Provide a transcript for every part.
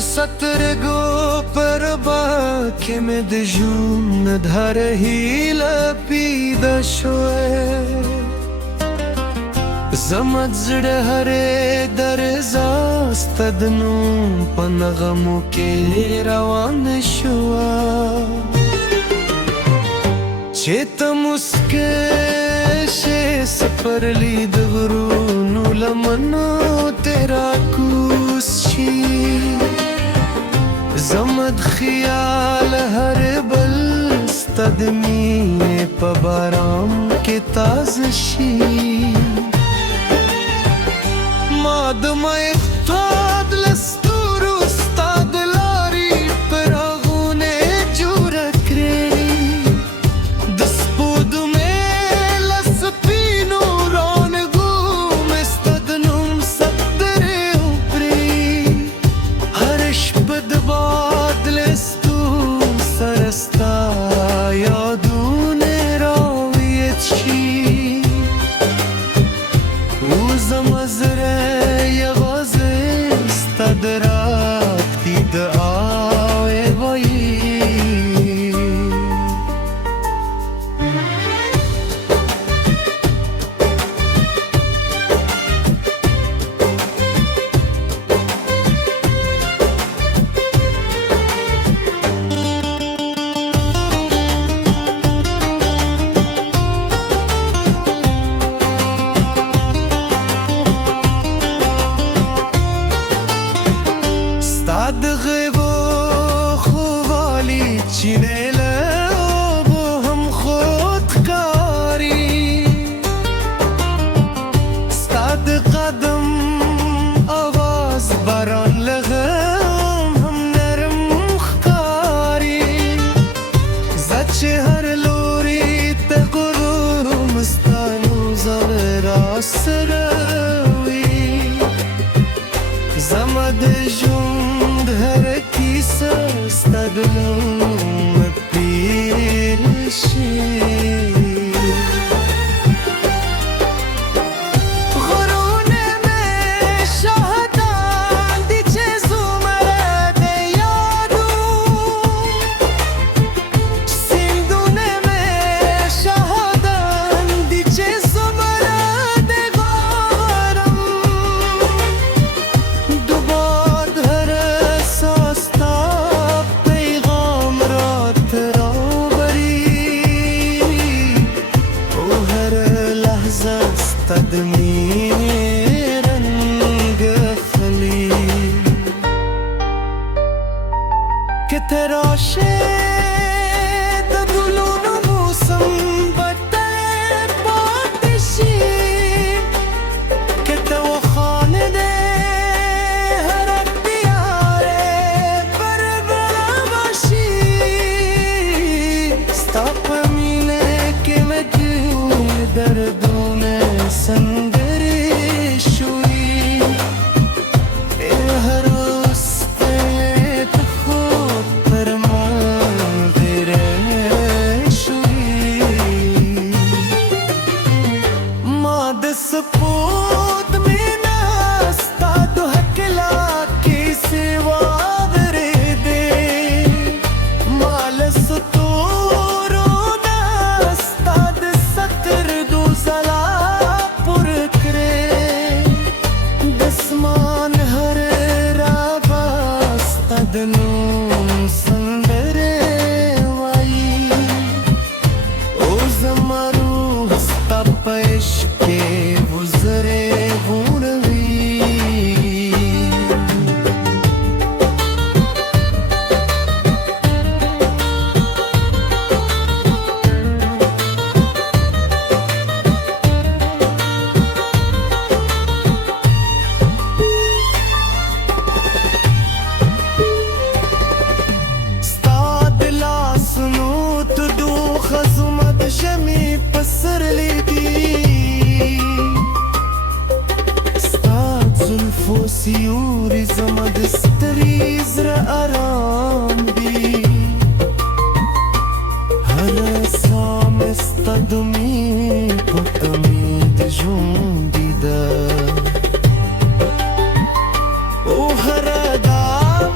سترقو برباك مدجون دهره لپیده شوه زمت زړه هره درزا ستدنو پنغمو کې روان شوا چیت مسکه سپرلی د غرونو لمنو تیرا کوس شي زمت خیال هر بل ستدمی په باران کې تازه شي ما د مفتاد لستورو استاد لاري پراغونه جوړ کړې د سپود مې لسپینو رانګو مستد نوم ستره پرې هر شپه د باد لستو سرستا یادونه راویت شي وزمزره درختی دعای وایی چینه او هم خودکاری ستاد قدم آواز باران لغم هم نرم خکاری زچه هر لوری تقرم استانو زغرا سروی زمد جند هر کیسه ستادلو تدمی رنگ خلی که تراشه دگلونو موسم بطه باتشی که تو خانه ده هر اختیاره بر باشی ستاپ مینه که مگیر دردونه سندری شوی هر راسته خود پرمان دیره شوی ما د سپود می نستا دو حکلا کی سوا درده مال ستورو نستا د ستر دو زلا دسمان هر رابست دنوم سندره وایی او زمارو ستا پیش که وزره غونوی جمی پسر لیدی ستاد زلفو سیوری زمد ستری زر آرام بی هر سام استدمی پتمی دجون دیده او هر دار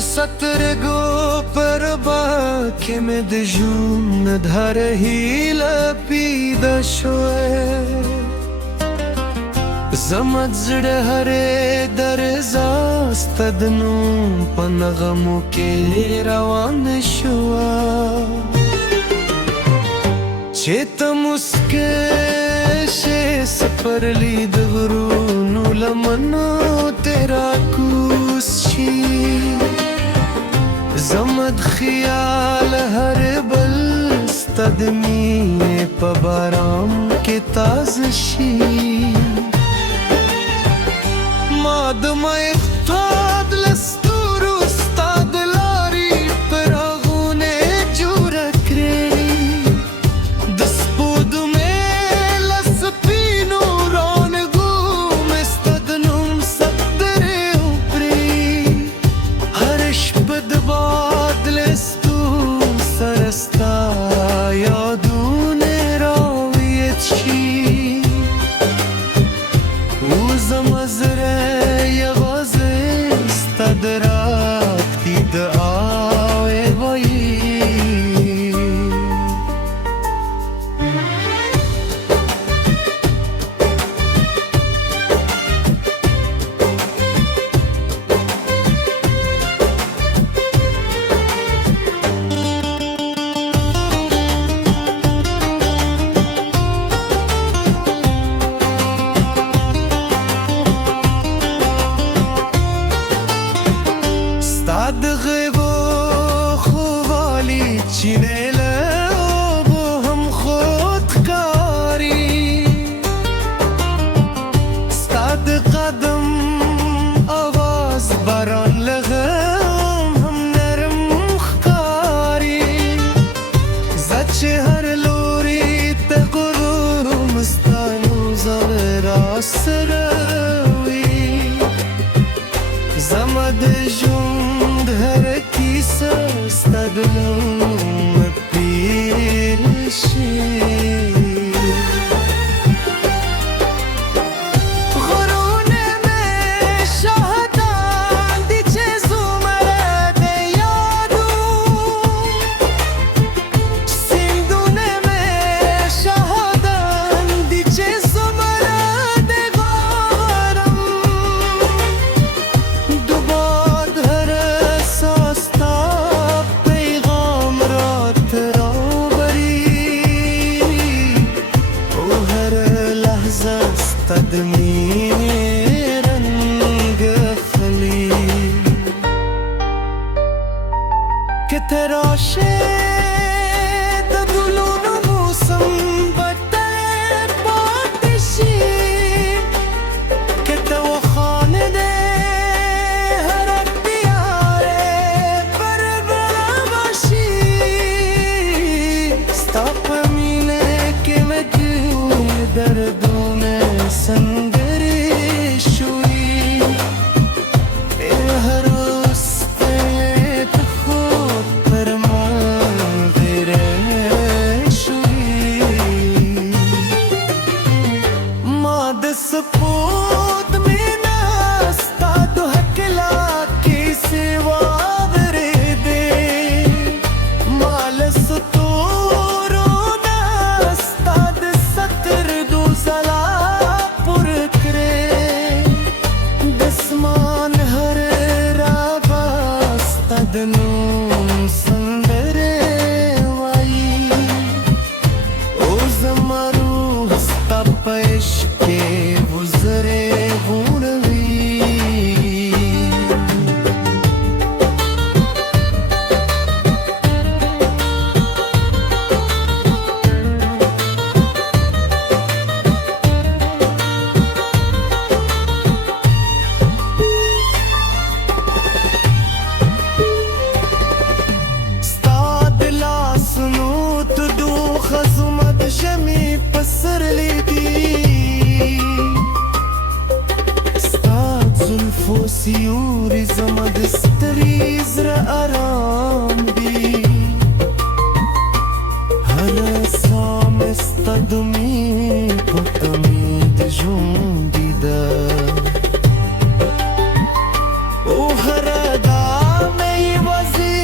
Satırgı perba med jun dhar hila pida shoe zamadzd hare darza stadnu panagamu ke rawan shua cheta muske she saparli dgru lamano tera kushi زمد خیال هر بل ستدمی پا بارام کے تازشی مادم افتاد لستور استاد لاری پراغونے جورک ری دسپود میں لسپینو رونگو مستدنم سترے اوپری ہرش بدبادلستو سرستا یادون راویت شی وزم ازره یغاز استدراک دید آوه بایی زمد جند هر کیسه استدلم پیرشی قدمي رنگ خلی که تراشه دلون موسم بده بادشی که تو خانده هر دیاره پر باشی ستاپ مینه که مجون دردونه سندرې شوي هر وسته د خوب پر ما ډېرې شوي ما د سپوت مینا ستا د هکله کیسې واورېدې ما له ستورو نه ستا د سترګو ځلا پور کړې د اسمان هر رابه ستا د نوم سندرې وایي او زما روح ستا په عشق کې وزرې غوړوي ستا د لاسونو تودو خزمه د ژمي په سرلي دي ستا زلفو سیوري زما د ستړي زړه ارام دي هره ساه مې ستا د مینې په تمې د ژوندي ده او هره ګام مې یوازې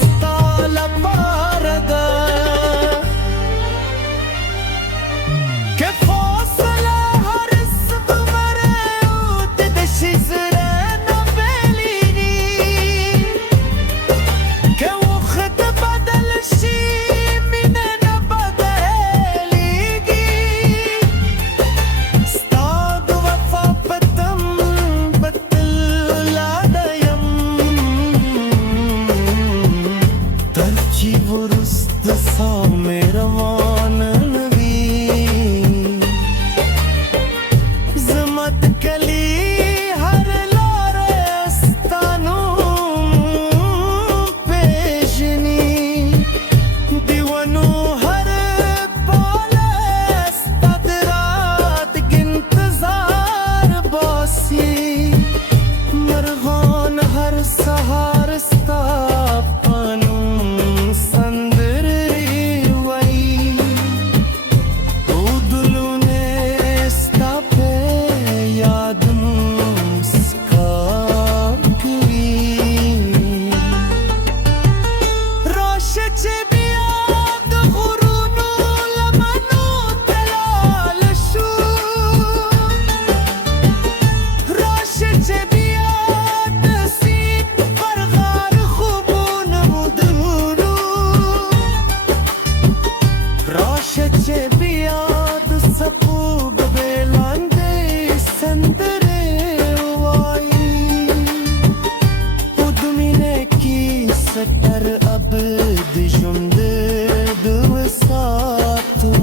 ستا لپاره ده که فاصله هر څومره اوږده شي زړه نه بېلېږي که وخت بدل شي مینه نه بدلېږي ستا د وفا په تم به تل ولاړه یم تر چې وروسته ساه مې روانه نه وي زما د کلي هر لاره ستا نوم پېژني د ونو هر پاله ستا د راتګ انتظار باسي مرغان هر سهار ستا په نوم سندرې وایي او دلونه ستا په یاد مسکا کوي راشه چې بیا د غرونو لمنو ته لاړ شو راشه چې بیا د سیند پر غاړه خوبونه ودرو راشه چې بیا د څپو ګبې لاندې سندرې وایي او د مینې کیسه تر ابد ژوند د وساتو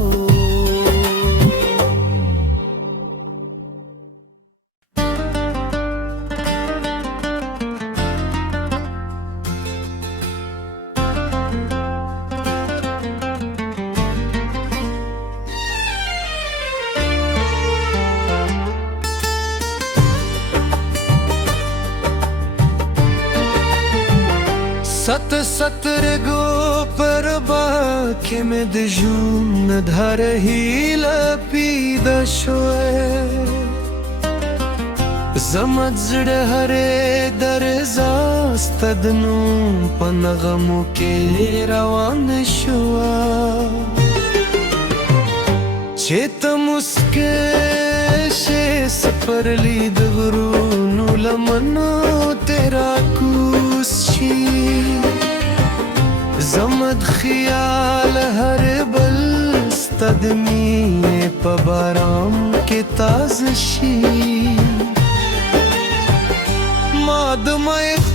سترګو پر باکې مې د ژوند هره هیله پیدا شوې زما د زړه هرې درزا ستا د نوم په نغمو کې روانه شوه چې ته مسکه شې سپرلی د غرونو لمنو ته راکوز شي زما د خیال هر بل ستا د مینې په باران کې تازه شي ما د مخ